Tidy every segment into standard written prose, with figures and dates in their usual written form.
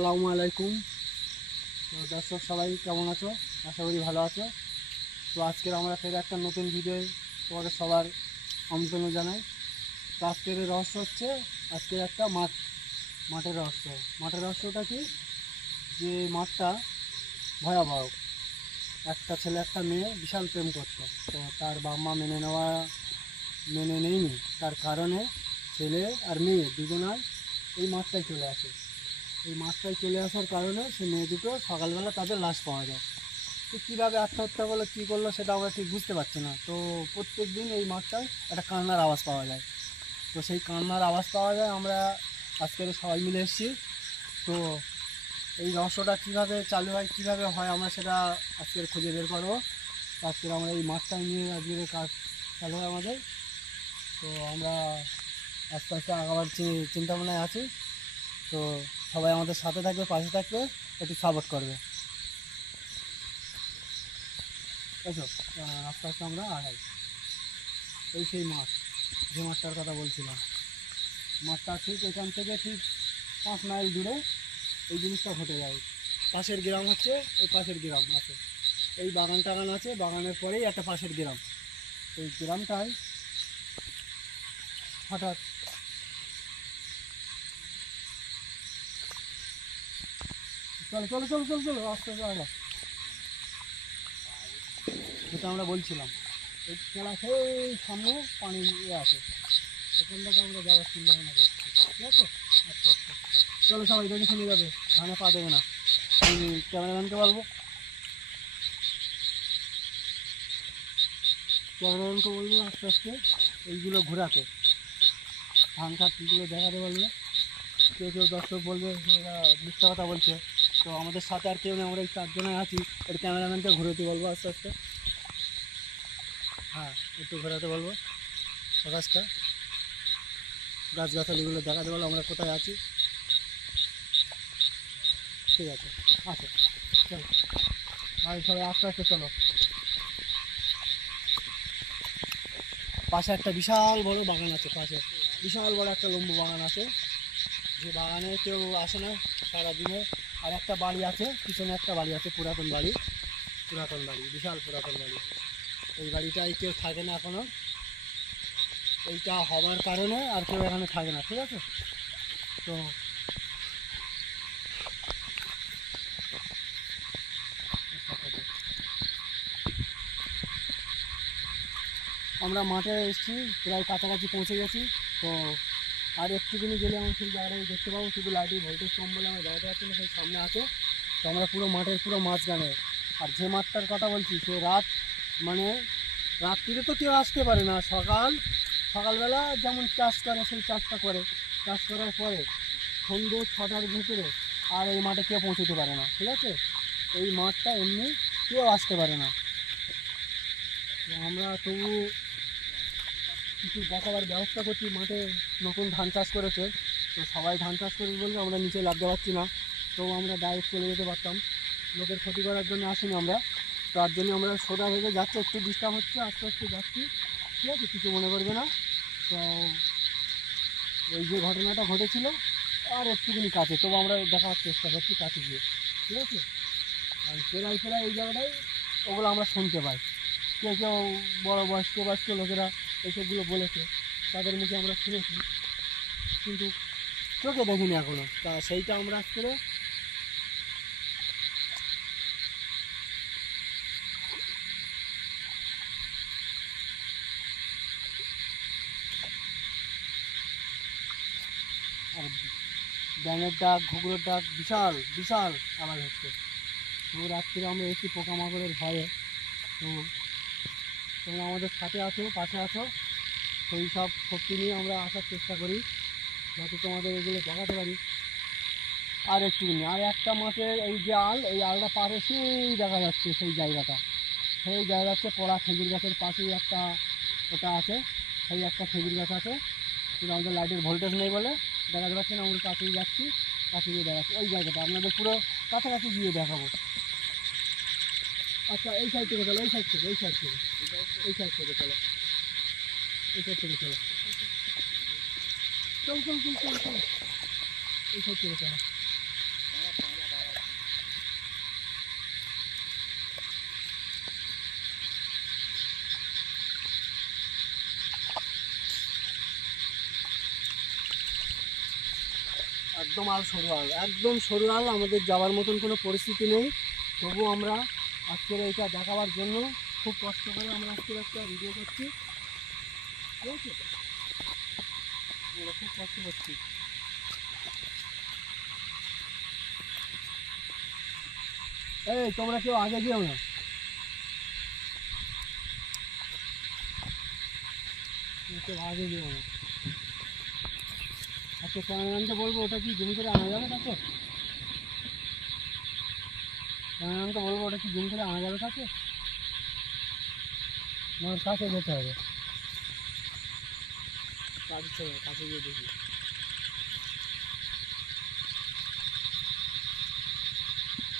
আসসালামু আলাইকুম। তো দর্শক সবাই কেমন আছো? আশা করি ভালো আছো। তো আজকের আমরা ফের একটা নতুন ভিডিও তোমাদের সবার আমন্ত্রণ জানাই। তো আজকের রহস্য হচ্ছে আজকের একটা মাঠের রহস্য। মাঠের রহস্যটা কি, যে মাঠটা ভয়াবহ। একটা ছেলে একটা মেয়ে বিশাল প্রেম করতো, তো তার বাবা মা মেনে নেয়নি। তার কারণে ছেলে আর মেয়ে দুজনার এই মাঠটায় চলে আসে। এই মাঠটায় চলে আসার কারণে সে মেয়ে দুটো সকালবেলা তাদের লাশ পাওয়া যায়। তো কীভাবে আত্মহত্যা করলো, কী করলো সেটা আমরা ঠিক বুঝতে পারছি না। তো প্রত্যেক দিন এই মাঠটায় একটা কান্নার আওয়াজ পাওয়া যায়। তো সেই কান্নার আওয়াজ পাওয়া যায়, আমরা আজকের সবাই মিলে এসেছি। তো এই রহস্যটা কীভাবে চালু হয়, কীভাবে হয়, আমরা সেটা আজকের খুঁজে বের করবো। আজকের আমরা এই মাঠটাই নিয়ে আজকের কাজ চালু হয় আমাদের। তো আমরা আস্তে আস্তে আগাবার চিন্তা ভাবনায় আছি। তো সবাই আমাদের সাথে থাকবে, পাশে থাকবে, একটু সাপোর্ট করবে। এসো আস্তে আস্তে আমরা আগাই। এই সেই মাঠ, যে মাঠটার কথা বলছিলাম, মাঠটা ঠিক এখান থেকে ঠিক 5 মাইল দূরে এই জিনিসটা ঘটে যায়। পাশের গ্রাম হচ্ছে, এই পাশের গ্রাম আছে, এই বাগান টাগান আছে, বাগানের পরেই একটা পাশের গ্রাম। এই গ্রামটায় হঠাৎ চলো চলো চলো চলো চলো আস্তে আস্তে আগা। যেটা আমরা বলছিলাম, এই খেলা সেই সামনে পানি আছে, ওখানটাতে আমরা যাওয়ার চিন্তা ভাবনা করছি। ঠিক আছে, আচ্ছা আচ্ছা, চলো সবাই দেখে শুনে যাবে, ধানে পা দেবে না। আমি ক্যামেরাম্যানকে বলবো আস্তে আস্তে এইগুলো ঘোরাতে, ধান খাতগুলো দেখাতে বলবে। কেউ কেউ দর্শক বলবে যে এরা মিথ্যা কথা বলছে। তো আমাদের সাথে আর কেউ নেই, আমরা এই 4 জনে আছি। একটু ক্যামেরাম্যানকে ঘুরাতে বলবো আস্তে আস্তে। হ্যাঁ, একটু ঘোরাতে বলবো আকাশটা, গাছগাছালিগুলো দেখাতে বলবো আমরা কোথায় আছি। ঠিক আছে, আচ্ছা চলো ভাই, সবাই আস্তে আস্তে চলো। পাশে একটা বিশাল বড় বাগান আছে, পাশে বিশাল বড় একটা লম্বু বাগান আছে, যে বাগানে কেউ আসে না সারাদিনে। আর একটা বাড়ি আছে, পিছনে একটা বাড়ি আছে, পুরাতন বাড়ি, বিশাল পুরাতন বাড়ি। এই বাড়িটায় কেউ থাকে না এখনো। এইটা হওয়ার কারণে আর কেউ এখানে থাকে না। ঠিক আছে, তো আমরা মাঠে এসেছি, প্রায় কাছাকাছি পৌঁছে গেছি। তো আর একটুখানি গেলে আমরা সেই জায়গাটায় দেখতে পাবো, শুধু লাইটের ভোল্টেজ কম বলে আমরা জায়গাটা পাচ্ছি না, সেই সামনে আছে। তো আমরা পুরো মাঠের পুরো মাঝখানে। আর যে মাঠটার কথা বলছি সে মানে রাত্রিরে তো কেউ আসতে পারে না, সকালবেলা যেমন চাষ করে সেই চাষটা করে, চাষ করার পরে সন্ধ্যে 6টার ভিতরে আর এই মাঠে কেউ পৌঁছতে পারে না। ঠিক আছে, এই মাঠটা এমনি কেউ আসতে পারে না। তো আমরা তবু কিছু দেখাবার ব্যবস্থা করছি। মাঠে নতুন ধান চাষ করেছে, তো সবাই ধান চাষ করবে বললে আমরা নিচে লাগতে পারছি না। তো আমরা ডাইরেক্ট চলে যেতে পারতাম, লোকের ক্ষতি করার জন্য আসিনি আমরা। তার জন্য আমরা সোজা ভেবে যাচ্ছি, একটু ডিস্টার্ব হচ্ছে, আস্তে আস্তে যাচ্ছি। ঠিক আছে, কিছু মনে করবে না। তো ওই যে ঘটনাটা ঘটেছিল আর একটুখানি কাছে, তবু আমরা দেখার চেষ্টা করছি কাছে গিয়ে। ঠিক আছে, আর প্রায় এই জায়গাটায় ওগুলো আমরা শুনতে পাই। কেউ কেউ বড় বয়স্ক লোকেরা এইসবগুলো বলেছে, তাদের মুখে আমরা শুনেছি, কিন্তু চোখে দেখিনি এখনো। তা সেইটা আমরা করে আর ব্যাঙের ডাক, ঘুঘুরের ডাক, বিশাল বিশাল আওয়াজ হচ্ছে। তো রাত্রিরে আমরা এসি পোকামাকড়ের ভয়ে। তো তোমরা আমাদের সাথে আছো, পাশে আছো, সেই সব শক্তি নিয়ে আমরা আসার চেষ্টা করি, যাতে তোমাদের এগুলো দেখাতে পারি। আর একটুখানি, আর একটা মাঠের এই যে এই আলটা পারে সেই দেখা যাচ্ছে, সেই জায়গাতে পড়া খেজুর গাছের পাশেই একটা ওটা আছে, সেই একটা খেজুর গাছ আছে। কিন্তু আমাদের লাইটের ভোল্টেজ নেই বলে দেখাতে পাচ্ছি না। আমরা কাছেই যাচ্ছি, কাছে গিয়ে দেখাচ্ছি ওই জায়গাটা, আপনাদের পুরো কাছাকাছি গিয়ে দেখাবো। আচ্ছা, এই সাইড থেকে চলো, এই সাইড থেকে চলো, এই সাইড থেকে চলো। চল চল চল চল চল চল, এই সাইড থেকে চলো। একদম আল সরু আল, একদম সরু আল, আমাদের যাওয়ার মতন কোনো পরিস্থিতি নেই। তবু আমরা আজকের এইটা দেখাবার জন্য খুব কষ্ট করে আমরা আজকের একটা ভিডিও করছি, ঠিক আছে? আমরা খুব কষ্ট করছি। এই তোমরা কেউ আগে যেও না, কেউ আগে যেও না। আচ্ছা ক্যামেরাম্যানকে বলবো ওটা কি জুম করে আনা যাবে কাছে? ক্যামেরাম্যানকে বলবো ওটা কি জুম করে আনা যাবে কাছে? আমার কাছে যেতে হবে, কাছে গিয়ে দেখি।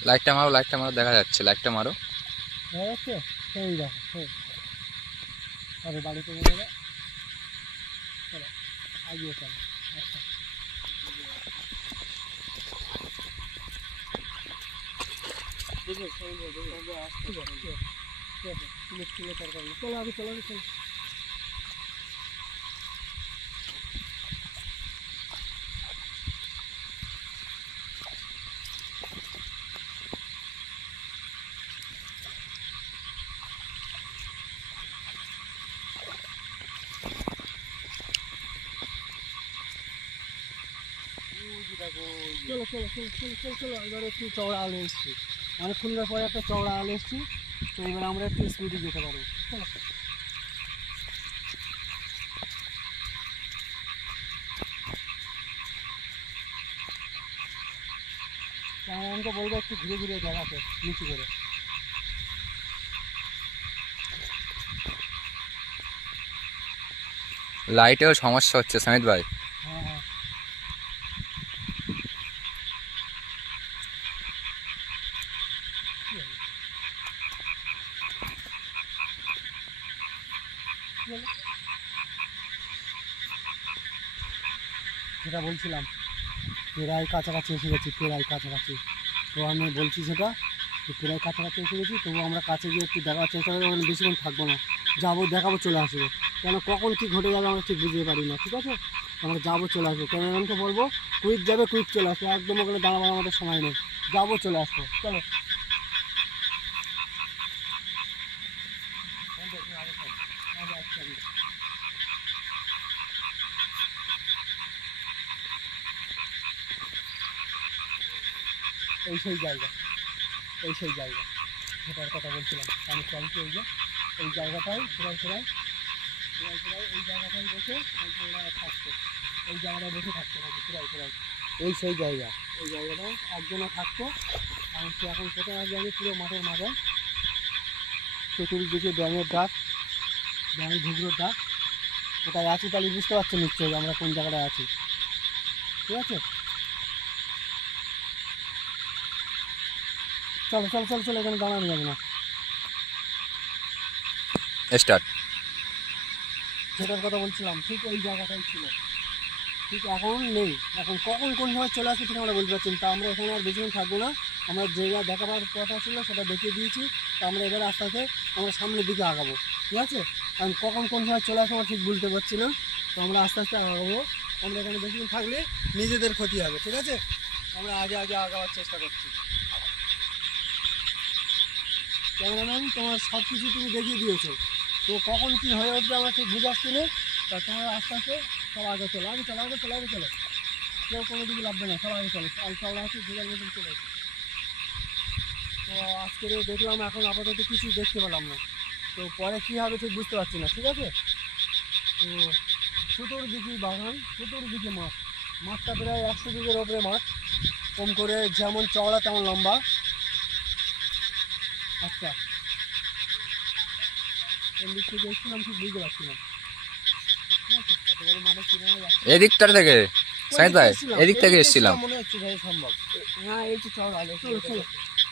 লাইটটা মারো, লাইটটা মারো, দেখা যাচ্ছে, লাইটটা মারো। দেখা যাচ্ছে? সেই দেখো, সেই তবে বাড়িতে নিয়ে যাবে। চলো আগিয়ে চলো। আচ্ছা দেখো, সেই দেখো আসতে ঠিক আছে, ঠিক আছে, তুলে তরকারি চলো আগে, চলো আগে চলো। চলো চলো চলো চলো চলো চলো, এবার একটু চওড়া আলো এসছি, অনেকক্ষণের পরে একটা চওড়া আলো এসছি, তো এবার আমরা একটু স্পিডে যেতে পারবো। চলো ক্যামেরাম্যানকে বলবো একটু ঘুরে ঘুরে দেখাতে নিচু করে। লাইটেও সমস্যা হচ্ছে সামিত ভাই। হ্যাঁ হ্যাঁ যেটা বলছিলাম, প্রায় কাছাকাছি এসে গেছি, প্রায় কাছাকাছি। তো আমি বলছি সেটা, যে প্রায় কাছাকাছি এসে গেছি, তবু আমরা কাছে গিয়ে একটু দেখার চেষ্টা করবো, মানে বেশিক্ষণ থাকবো না, যাবো দেখাবো চলে আসবো। কেন কখন কী ঘটে যাবে আমরা ঠিক বুঝতে পারি না, ঠিক আছে? আমরা যাবো চলে আসবো, ক্যামেরাম্যানকে বলবো কুইক যাবে কুইক চলে আসবে, একদম ওখানে দাঁড়াবার আমাদের সময় নেই, যাবো চলে আসবো। চলো এই সেই জায়গা, এই সেই জায়গা যেটার কথা বলছিলাম আমি, চলছি এই যে এই জায়গাটাই প্রায় প্রায় প্রায় প্রায় এই জায়গাটায় বসে ওরা থাকতো, এই জায়গাটায় বসে থাকতো নাকি প্রায় প্রায় এই সেই জায়গা, এই জায়গাটায় একজনা থাকতো। আর সে এখন কোথায় আসবে আমি পুরো মাঠের মাঝে, চতুর্দিকে ব্যাঙের ডাক, ব্যাঙ ঘুঘুর ডাক, কোথায় আছি তাহলে বুঝতে পারছো নিশ্চয়ই আমরা কোন জায়গাটায় আছি, ঠিক আছে? চলো চলো চলো চলো, এখানে দাঁড়ানো যাবে না। স্টার্ট। যেটার কথা বলছিলাম ঠিক ওই জায়গাটাই ছিল, ঠিক এখন নেই, এখন কখন কোন সময় চলে আসবে সেটা আমরা বলতে পারছি না। তা আমরা এখানে আর বেশিক্ষণ থাকবো না, আমরা যে যা দেখাবার কথা ছিল সেটা দেখিয়ে দিয়েছি। তো আমরা এবার আস্তে আস্তে আমরা সামনের দিকে আগাবো, ঠিক আছে? কারণ কখন কোন সময় চলে আসবো আমরা ঠিক বুঝতে পারছি না, তো আমরা আস্তে আস্তে আগাবো। আমরা এখানে বেশিক্ষণ থাকলে নিজেদের ক্ষতি হবে, ঠিক আছে? আমরা আগে আগে আগাবার চেষ্টা করছি। ক্যামেরাম্যান তোমার সব কিছু তুমি দেখিয়ে দিয়েছো, তো কখন কী হয়ে উঠবে আমরা ঠিক বুঝে আসছি না। তা তোমার আস্তে আস্তে সব আগে চলো, আগে চলো, আগে চলো, আগে চলো, কেউ কোনো দিকে লাগবে না, সব আগে চলো, আল চওড়া আছে যে যার মতন চলে আসে। তো আজকের দেখলাম, এখন আপাতত কিছু দেখতে পেলাম না, তো পরে কী হবে ঠিক বুঝতে পারছি না, ঠিক আছে? তো চতুর্দিকে বাগান, চতুর্দিকে মাঠ, মাঠটা প্রায় 100 বিঘের ওপরে মাঠ, কম করে যেমন চওড়া তেমন লম্বা। আচ্ছা কোন দিক থেকে এসেছিলাম ঠিক বুঝতে পারছি না, ঠিক আছে? এত বড় মাঠে কিভাবে যাচ্ছি? এদিকটা থেকে সামিত ভাই, এদিক থেকে এসেছিলাম। মনে হচ্ছে ভাই সম্ভব, হ্যাঁ এই তো চলো আলো, চলো চলো।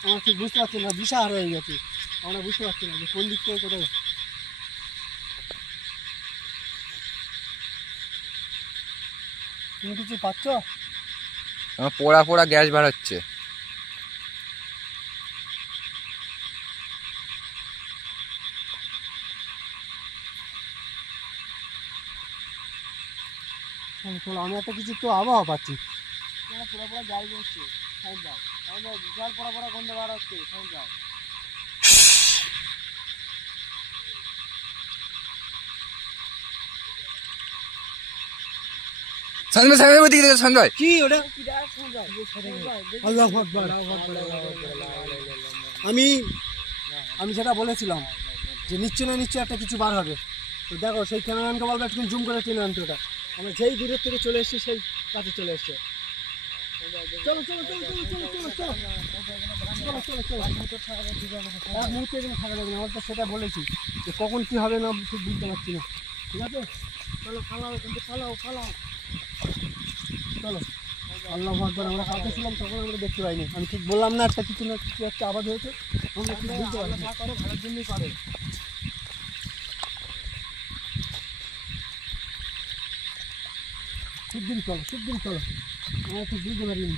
আমরা ঠিক বুঝতে পারছি না, দিশা হার হয়ে গেছি, আমরা বুঝতে পারছি না যে কোন দিক থেকে কোথায়। তুমি কিছু পাচ্ছ? আমার পোড়া পোড়া গ্যাস বার হচ্ছে। চলো চলো, আমি একটা কিছু তো আবহাওয়া পাচ্ছি, পুরো পুরো জাল বসছে সাইড দাও আমাদের বিশাল পড়া পড়া গন্ধ বার হচ্ছে সাইড দাও সঞ্জয় সাহেব ওদিকে দেখো সঞ্জয় কি ওটা আল্লাহু আকবার আমি আমি যেটা বলেছিলাম যে নিশ্চয় একটা কিছু বার হবে তো দেখো সেই ক্যামেরাম্যানকে বলবো একটু জুম করে টেনে আনতে ওটা আমরা যেই দূরের থেকে চলে এসেছি সেই কাছে চলে এসছে চলো চলো চলো চলো চলো চলো চলো চলো চলো চলো এক মুহূর্তে এখানে থাকা যাবে না আমার তো সেটা বলেছি যে কখন কী হবে না ঠিক বুঝতে পারছি না ঠিক আছে চলো পালাও কিন্তু পালাও পালাও চলো আল্লাহু আকবার আমরা কাছে ছিলাম তখন আমরা দেখতে পাইনি আমি ঠিক বললাম না একটা কিছু না কিছু একটা আওয়াজ হয়েছে আমরা ঠিক বুঝতে পারি না করে ভালোর জন্যই করে শিগগিরই চলো আমরা ঠিক বুঝতে পারিনি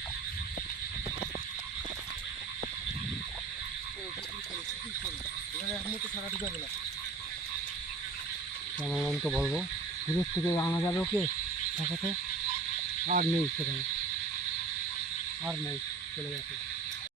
ক্যামেরাম্যানকে বলবো দূরের থেকে আনা যাবে ওকে দেখাতে আর নেই সেখানে আর নেই চলে গেছে